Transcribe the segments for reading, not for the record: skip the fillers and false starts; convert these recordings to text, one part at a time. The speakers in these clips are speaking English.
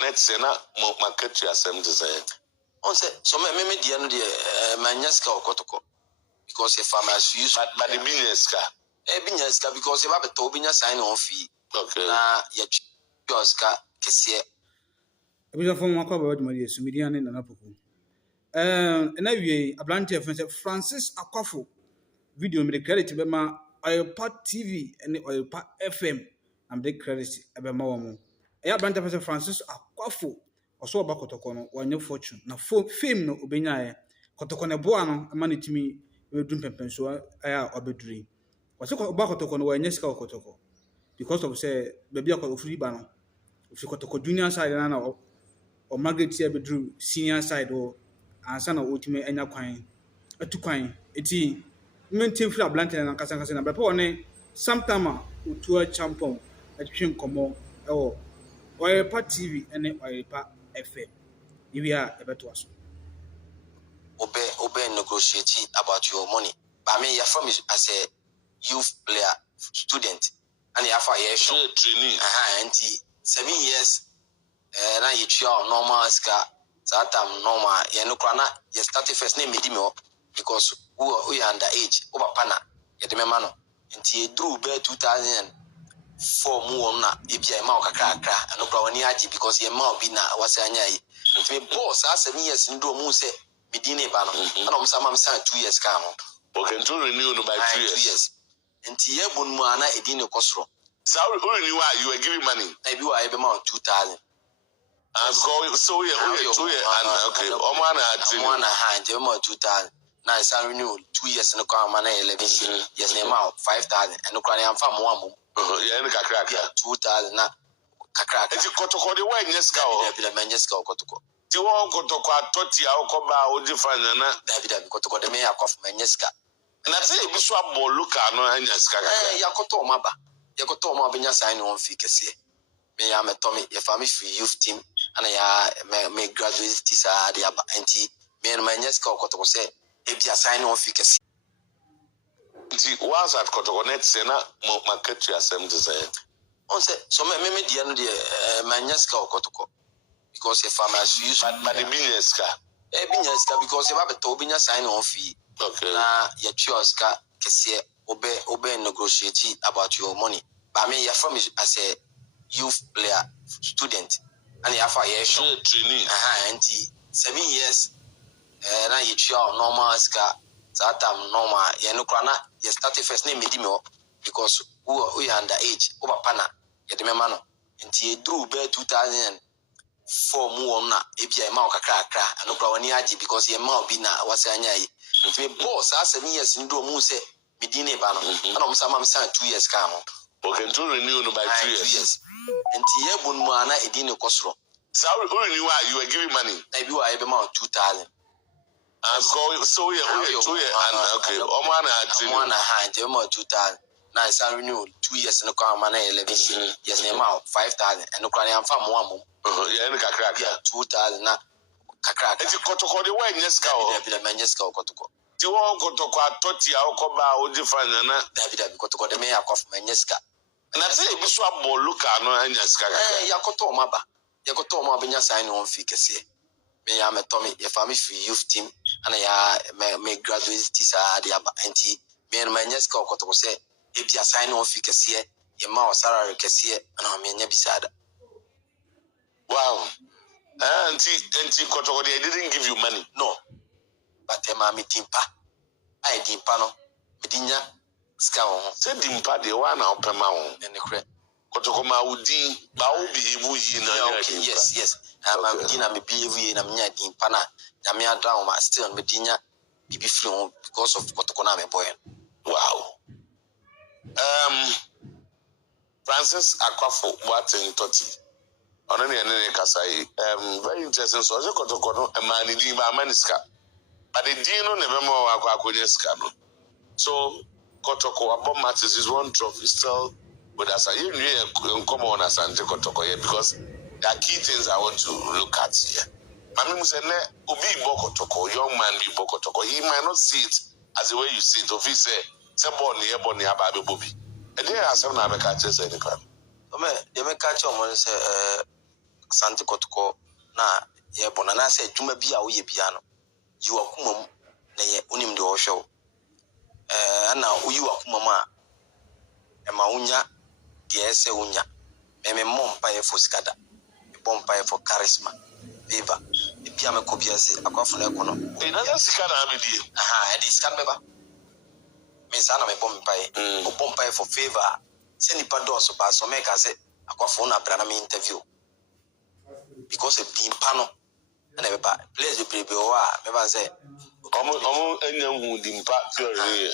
Let's say na market you assembly say. On say so me the end manyaska okotoko because if farmers use but the business ka business ka because if I to binya sign on fee. Okay. Na ya kioska kese. Ebisa fo mo akwa ba dwuma ye sumidia ne nana poku. Na wie ablante efense Francis Akwaffo video me the credit be ma Oyopa TV and Oyopa FM am the credit be ma wo mo. Ablante efense Francis Akwaffo oso oba Kotoko no wanye fortune na fame no obenya ye Kotoko ne boa no ama ne timi edum pempenso a obeduri. Wase oba Kotoko no wanye sika Kotoko because of say baby ofuri ba no ofiri Kotoko junior side na or Margaret here bedru senior side or ansa na ultimate enya kwan atu kwan eti maintain free blanket na kasa na bepo ne sometime utua champion atwe nkomo ewo Oyopa TV ene Oyopa FM iwia ebeto aso Obe negotiate about your money. But I mean, you're from as a youth player, student, and you're for a year trainee. 7 years. Na you try normal ska. That time normal. You know, you started first name medimo because we are underage. Over pana. You remember no? Until you drew bear 2004 more na. If you are kakra, and no problem because you are be na was a nyai. If me boss 7 years in do say. Medine bano. And I'm saying 2 years come. Okay, to renew by 2 years. And Tia Bunmana Edino Cosro. So you were giving money. Maybe I have about 2,000. And so we are okay. Omana had one hand, 2,000. Now it's renewed 2 years in the car, 11 yes, name out 5,000 and no crying from one. Yeah, 2,000 now. Kakra. It's a Kotoko the way, yes, Kotoko. You won't go to Quatotia or Coba or different David Kotoko the mayor of Manyeska. And I say, Bishop Boluka, no, and Yaska. Yakoto Maba. Yakoto Mabina sign on Ficasi. Me am a Tommy, a family free youth team, and I may graduate this anti me and Manyeska Kotoko say, if you sign on Ficasi. Once at Kotokonet, Sena, market you assembly say. On say, so maybe the end of Manyeska Kotoko. Because if farmers use but the business ka because if I have to binya sign on fee. Okay. Na ya kioska kese obe negotiate about your money. But I mean you're from as a youth player, student, and you're for a year trainee. 7 years. Na you try normal ska. That time normal. You know, you started first name medimo because we are underage. Over pana. You remember no? Until you drew bear 2004 more na ebia ma kakra and no problem because you ma be na was anyai. Me boss 7 years in do mu say medine ba no. And I'm saying 2 years come. Okay, to renew by 2 years. Until you bun mu ana edine kosro. So renew you were giving money. Maybe I be ma 2,000. And so yeah, okay. Omana hand, 2,000. Now it's renewed 2 years in the car, 11 yes, name out 5,000 and no crying from one. Yeah, 2,000 na kakra. It's a Kotoko the way, yes, David Manyeska Kotoko. You won't go to Quatotia or Coba or different David Kotoko the mayor of Manyeska. And I say, Bishop Boluka, no, and Yaska. Yakoto Maba. Yakoto Mabina sign on Ficasi. Me am a Tommy, a family free youth team, and I may graduate this anti me and Manyeska Kotoko say, if you sign on Ficasi, your mouse salary Cassia, and I mean, beside. Wow. Auntie Kotoko, they didn't give you money. No. But me dimpa. I dimpa no. Medinya ska ho. Say dimpa de one na opema ho. Ne kre. Kotoko ma udi ba obi ebu yi na. Okay, yes. I'm medina me be evu na me dimpa na. Na me adra ma still medinya bibi free ho because of Kotoko na me boy. Wow. Francis Akwaffo what in 30. Onani ene kasai very interesting so je Kotoko no e ma ni di ba maniska. But the Dino never more Aquaconescano. So Kotoko above matches is one trophy still with us. I really come on Asante Kotoko here because there are key things I want to look at here. Mami Musene Ubi Bokotoko, young man be Bokotoko. He might not see it as the way you see it. If he say Seboni Ababi Bobby. And there are some Nabaka catches any crime. They may catch on say Asante Kotoko na ye bona na say dwuma bi a wo ye bia no yi wakoma mu na ye onim de wo hwe ana uyi wakoma mu a e ma unya de ese unya me mompa ye for skada me bompa ye for charisma favor e bia me ko bia se Akwaffo na ekono e na sika na amedie e de scan beba me sa na me bompa ye o bompa ye for favor se nipa do so ba so me ka se Akwaffo na bra na me interview because e bi mpa no na beba players be prebe o a me ban say omo enya hu di mpa theory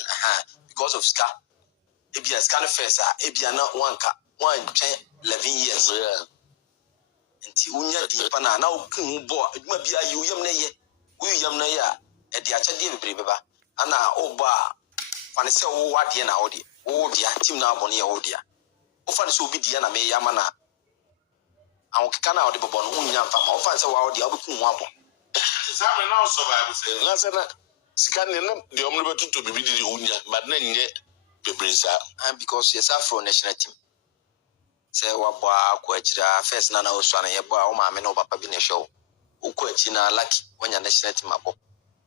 because of ska ebia ska no first a ebia na wanka one 11 years nti unya di pa na okun bo adwuma bia yi uyam na ye uyam na ye a e de akyade bebre beba ana obo a fane se wo wade na wo de wo dia team na abone ye wo dia wo fane se obi dia na me yama na awokeka na wo de bobo no unya mfa ma wo fane se wo dia obekun ho abo Sam na survive say na say na sika ne na de omno betuto bibi di unya but na nye bebresa and because yes afro national team say wabo akwa akira first na osua na yebo a wo ma me no papa bi na hwe wo ko achi na lucky wanya national team abo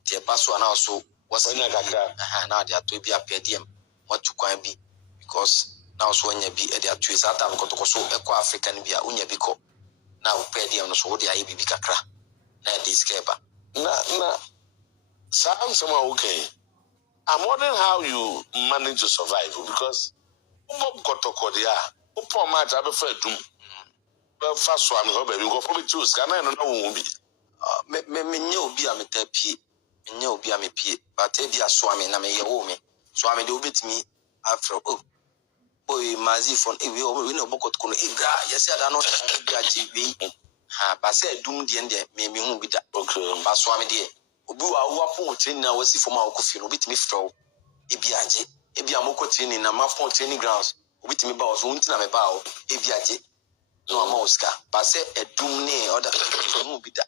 tie baso na so wanya kakra na de ato bi apediem watu kwan bi because na so wanya bi e de ato is Asante Kotoko so ekọ African bi a unya bi ko na wo pediem no so wo de ayi bi kakra na de skeba na sound somehow okay. I'm wondering how you manage to survive because Bob Kotoko dia upo match abe fa dum be fa so am ho ba bi go for me choose kana no na wo bi me nye obi a metapie me nye obi a mepie but e bia so am na me ye wo me so am de obetimi afro boy mazi fon e we no Kotoko no e gra yes ada no bia TV ba say dum de ende me hu bi da okay ba so am de obi wa wo apon training na wasi fom a okofi no obetimi fro e bia age e bia moko training na mapon training grounds obetimi ba so unti na me ba o e bia age no amoska ba say edum ne oda hu bi da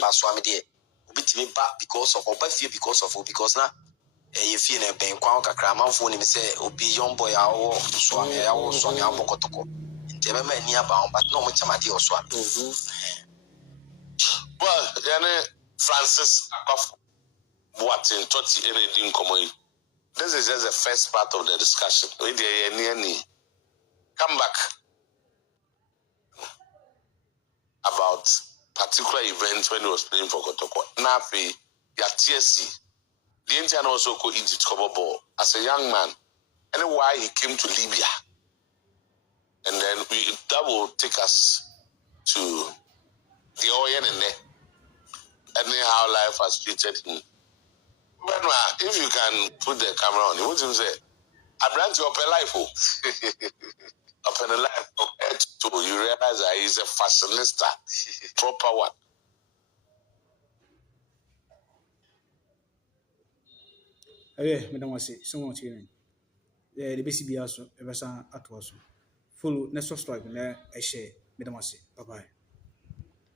ba so am de obetimi ba because of obafie because na you feel na ben kwa kakra manfo ni me say obi young boy awo so am ya wo so am ya Kotoko nti be ma ni aba on but no mo chamade o so am well yani Francis Akwaffo what in 30 anything come. This is just the first part of the discussion. We come back about particular events when he was playing for Kotoko. Nafi, TSC. The Indian also go Egypt cover ball as a young man. And why he came to Libya. And then that will take us to the Oyen and how life has treated him. But if you can put the camera on, what you say? I brand you up a life. Up in the life of Eto, you realize that he's a fashionista, proper one. Madam was someone tuning. The BCB also, ever at was follow, next subscribe, and share, Madam was bye bye.